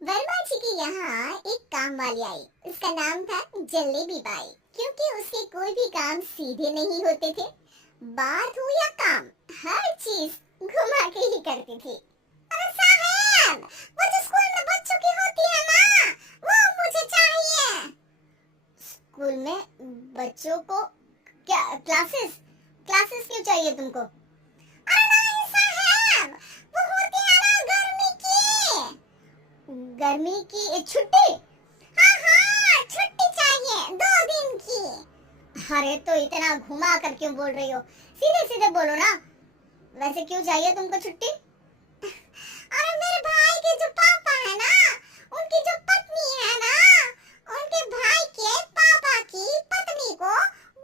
वर्मा जी के यहाँ एक काम वाली आई। उसका नाम था जलेबी बाई। क्योंकि उसके कोई भी काम सीधे नहीं होते थे। बात हो या काम, हर चीज घुमा के ही करती थी। अरे साहब, वो जो स्कूल में बच्चों की होती है ना, वो मुझे चाहिए। स्कूल में बच्चों को क्या क्लासेस क्लासेस क्यों चाहिए तुमको? अरे नहीं साहब, वो होती है ना गर्मी की। गर्मी की छुट्टी? हाँ हाँ, छुट्टी चाहिए 2 दिन की। अरे तो इतना घुमा कर क्यों बोल रही हो? सीधे सीधे बोलो ना। वैसे क्यों चाहिए तुमको छुट्टी? अरे मेरे भाई के जो पापा है ना, उनकी जो पत्नी है ना, उनके भाई के पापा की पत्नी को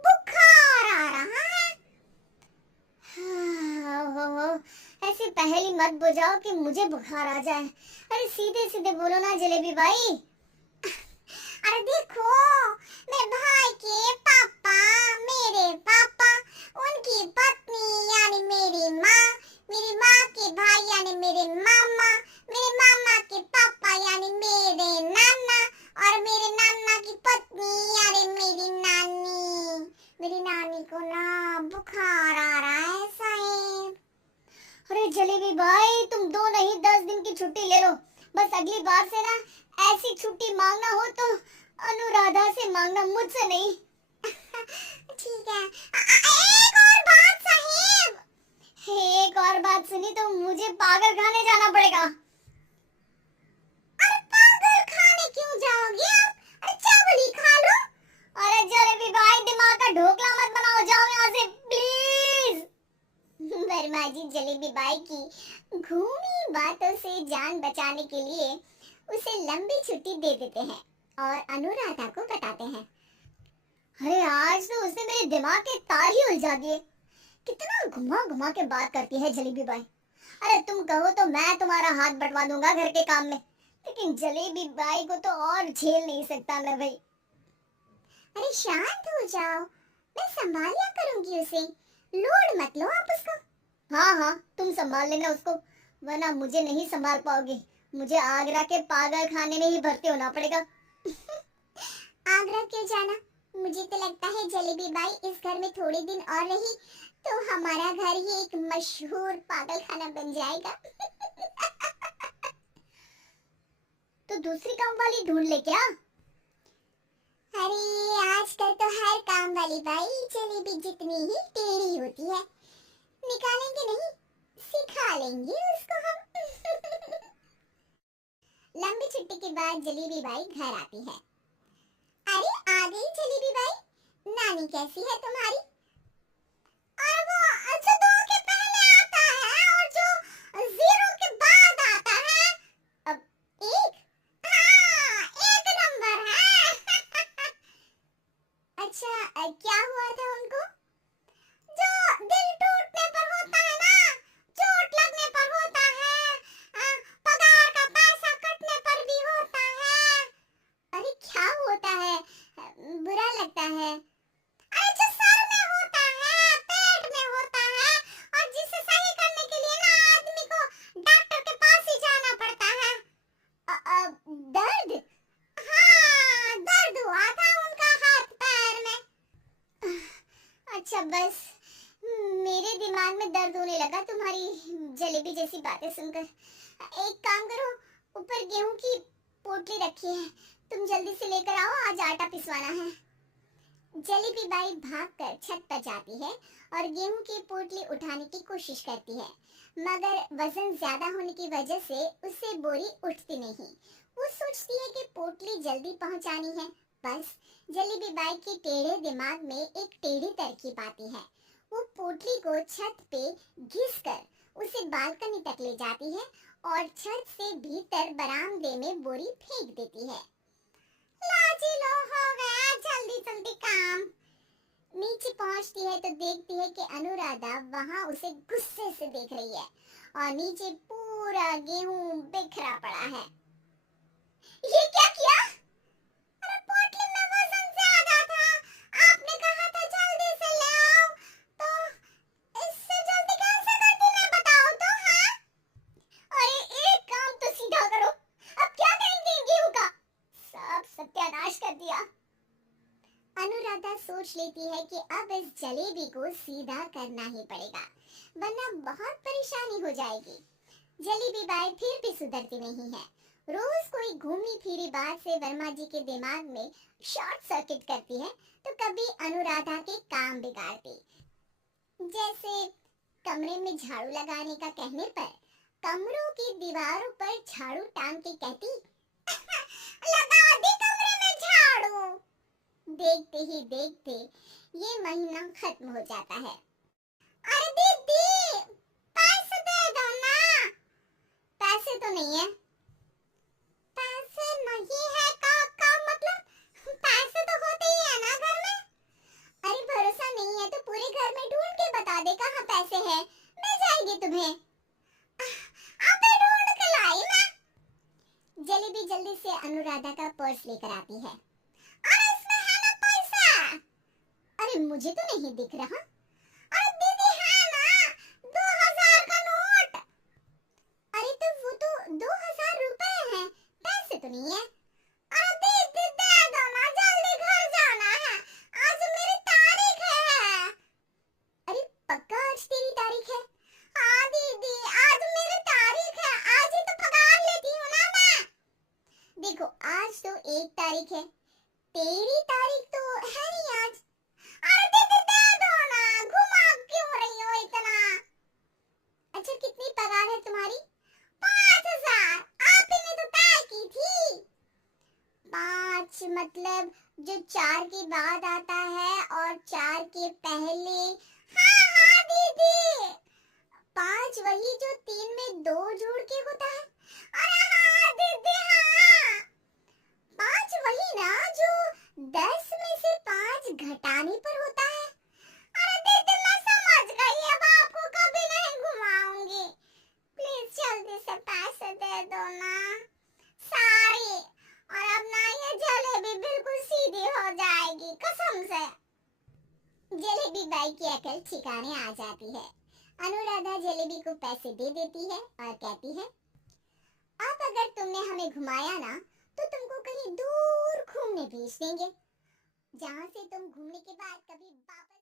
बुखार आ रहा है। ओहो, ऐसी पहेली मत बुझाओ कि मुझे बुखार आ जाए। अरे सीधे सीधे बोलो ना जलेबी भाई। अरे देखो, मेरे भाई के पापा, मेरे पापा, उनकी पत्नी यानी मेरी माँ, मेरी माँ के भाई यानी मेरे मामा, मेरे मामा के पापा यानी मेरे नाना, और मेरे नाना की पत्नी यानी मेरी नानी। मेरी नानी को ना बुखार आ रहा है साहब। अरे जलेबी भाई, तुम 2 नहीं 10 दिन की छुट्टी ले लो। बस अगली बार से ना ऐसी छुट्टी मांगना हो तो अनुराधा से मांगना, मुझसे नहीं। ठीक है। एक और बात साहिब। एक और बात सुनी तो मुझे पागल खाने जाना पड़ेगा। अरे पागल खाने क्यों जाओगे आप? अरे चावल ही खा लो। अरे जलेबी भाई, दिमाग का ढोकला मत बनाओ, जाओ यहाँ से प्लीज। वर्मा जी जलेबी बाई की घूमी बातों से जान बचाने के लिए उसे लंबी छुट्टी दे देते हैं और अनुराधा को बताते हैं। अरे आज तो उसने मेरे दिमाग के तार ही उलझा दिए। कितना घुमा घुमा के बात करती है जलेबी बाई। अरे तुम कहो तो मैं तुम्हारा हाथ बंटवा दूंगा घर के काम में, लेकिन जलेबी बाई को तो और झेल नहीं सकता मैं भाई। अरे शांत हो जाओ, मैं संभाल लिया करूंगी उसे। लोड मत लो आप उसको। हाँ हाँ, तुम संभाल लेना उसको, वरना मुझे नहीं संभाल पाओगे। मुझे आगरा के पागल खाने में ही भर्ती होना पड़ेगा। आगरा क्यों जाना? मुझे तो लगता है जलेबी बाई इस घर में थोड़े दिन और रही तो हमारा घर ही एक मशहूर पागल खाना बन जाएगा। तो दूसरी काम वाली ढूंढ ले क्या? अरे आजकल तो हर काम वाली बाई जलेबी जितनी ही टेढ़ी होती है। निकालेंगे नहीं, सिखा लेंगे उसको हम। लंबी छुट्टी के बाद जलेबी बाई घर आती है। अरे आ गई जलेबी बाई, नानी कैसी है तुम्हारी? और वो जो 2 के पहले आता है और जो 0 के बाद आता है। अब 1, हाँ 1 नंबर है। अच्छा, क्या हुआ था उनको? जो दिल टूटने पर होता है ना, चोट लगने पर होता है, पगार का पैसा कटने पर भी होता है। अरे क्या होता है? बुरा लगता है? अरे जो सर में होता है, पेट में होता है, और जिसे सही करने के लिए ना आदमी को डॉक्टर के पास ही जाना पड़ता है। दर्द? हाँ, दर्द हुआ था उनका हाथ पैर में। अच्छा बस, मेरे दिमाग में दर्द होने लगा तुम्हारी जलेबी जैसी बातें सुनकर। एक काम करो, ऊपर गेहूं की पोटली रखी है, तुम जल्दी से लेकर आओ, आज आटा पिसवाना है। जलेबी बाई भागकर छत पर जाती है और गेहूं की पोटली उठाने की कोशिश करती है, मगर वजन ज्यादा होने की वजह से उससे बोरी उठती नहीं। वो सोचती है कि पोटली जल्दी पहुंचानी है। बस जलेबी बाई के टेढ़े दिमाग में एक टेढ़ी तरकीब आती है। वो पोटली को छत पे घिसकर उसे बालकनी तक ले जाती है और छत से भीतर बरामदे में बोरी फेंक देती है। लाजी लो, हो गया जल्दी जल्दी काम। नीचे पहुंचती है तो देखती है कि अनुराधा वहां उसे गुस्से से देख रही है और नीचे पूरा गेहूं बिखरा पड़ा है। ये क्या किया? अरे पोटली में वजन ज्यादा था, आपने कहा था जल्दी से ले आओ, तो इससे जल्दी कैसे करती मैं बताओ तो। हाँ, अरे एक काम तो सीधा करो, अब क्या करें दिया। अनुराधा सोच लेती है कि अब इस जलेबी को सीधा करना ही पड़ेगा, वरना बहुत परेशानी हो जाएगी। जलेबी बाई फिर भी सुधरती नहीं है। रोज कोई घूमी फिरी बात से वर्मा जी के दिमाग में शॉर्ट सर्किट करती है, तो कभी अनुराधा के काम बिगाड़ती। जैसे कमरे में झाड़ू लगाने का कहने पर कमरों की दीवारों पर झाड़ू टांग के कहती, लगा दी कमरे में झाड़ू। देखते ही देखते ये महीना खत्म हो जाता है। अरे दीदी, पैसे दे दो ना। पैसे तो नहीं है। पैसे नहीं है का मतलब पैसे तो होते ही है ना घर में। अरे भरोसा नहीं है तो पूरे घर में ढूंढ के बता दे कहाँ पैसे हैं, मिल जाएंगे तुम्हें। अबे ढूंढ के लाई मैं। जलेबी जल्दी से अनुराधा का पर्स लेकर आती है। अरे इसमें है ना पैसा। अरे मुझे तो नहीं दिख रहा। अरे दीदी है ना, 2000 का नोट। अरे तो वो तो 2000 रुपए हैं, पैसे तो नहीं है। अरे दीदी दे दो ना, जल्दी घर जाना है, आज मेरी तारीख है। अरे पक्का आज तेरी तारीख है? हाँ दीदी आज मेरी तारीख है, आज ही तो पगार लेती हूँ ना मैं। देखो आज तो 1 तारीख है, तेरी तारीख तो है नहीं आज। अरे दीदी दे दो ना, घुमा क्यों रही हो इतना? अच्छा कितनी पगार है तुम्हारी? 5000। आप ही ने तो तय की थी। 5 मतलब जो 4 के बाद आता है और 4 के पहले। हाँ हाँ दीदी। 5 वही जो 3 में 2 जोड़ के होता है। अरे हाँ दीदी हाँ। 5 वही ना जो 10 में से 5 घटाने पर होता है। अरे दीदी मैं समझ गई, अब आपको कभी नहीं घुमाऊंगी। प्लीज जल्दी से पैसे दे दो ना, सारी। और अब ना ये जलेबी बिल्कुल सीधी हो जाएगी कसम से। जलेबी बाई की अकल ठिकाने आ जाती है। अनुराधा जलेबी को पैसे दे देती है और कहती है, अब अगर तुमने हमें घुमाया ना तो तुमको कहीं दूर घूमने भेज देंगे, जहाँ से तुम घूमने के बाद कभी वापस